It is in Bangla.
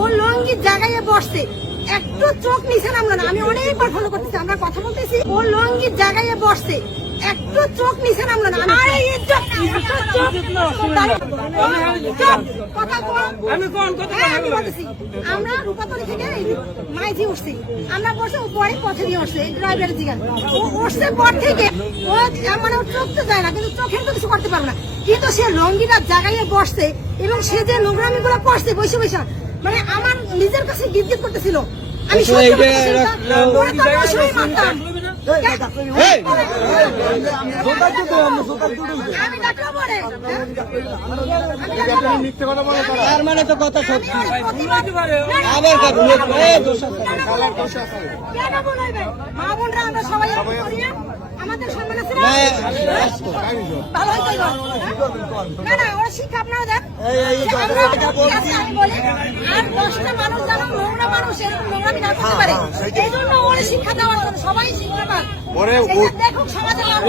ও লঙ্গির জায়গায় বসছে, একটু চোখ নিচে নামলো না। আমি অনেকবার ফলো করতেছি, আমরা কথা বলতেছি, ও লঙ্গির জায়গায় বসছে, একটু চোক নিচে নামলো না। আমরা রূপাতলি থেকে মাইজি উঠছি, আমরা বসে পরে পথে দিয়ে উঠছে ড্রাইভারের জিগান, ও উঠছে পর থেকে ও মানে ওর চোখ তো যায় না, কিন্তু চোখের তো কিছু করতে পারবে না, কিন্তু সে লঙ্গিটার জায়গায় বসছে এবং সে যে নোংরামি গুলো করছে বসে বসে, মানে আমার নিজের কাছে গিজগিজ করতেছিল। আমি মানে তো কথা সত্যি আবার মা বোনরা আমরা সবাই আমাদের সম্মান আছে না, না ওরা শিক্ষা আপনারা দেন। আর 10টা মানুষ যেন নোংরা মানুষ এরকম নোংরামি না করতে পারে, এই জন্য ওরা শিক্ষা দেওয়ার জন্য সবাই শিক্ষা পান। দেখুন সমাজে আর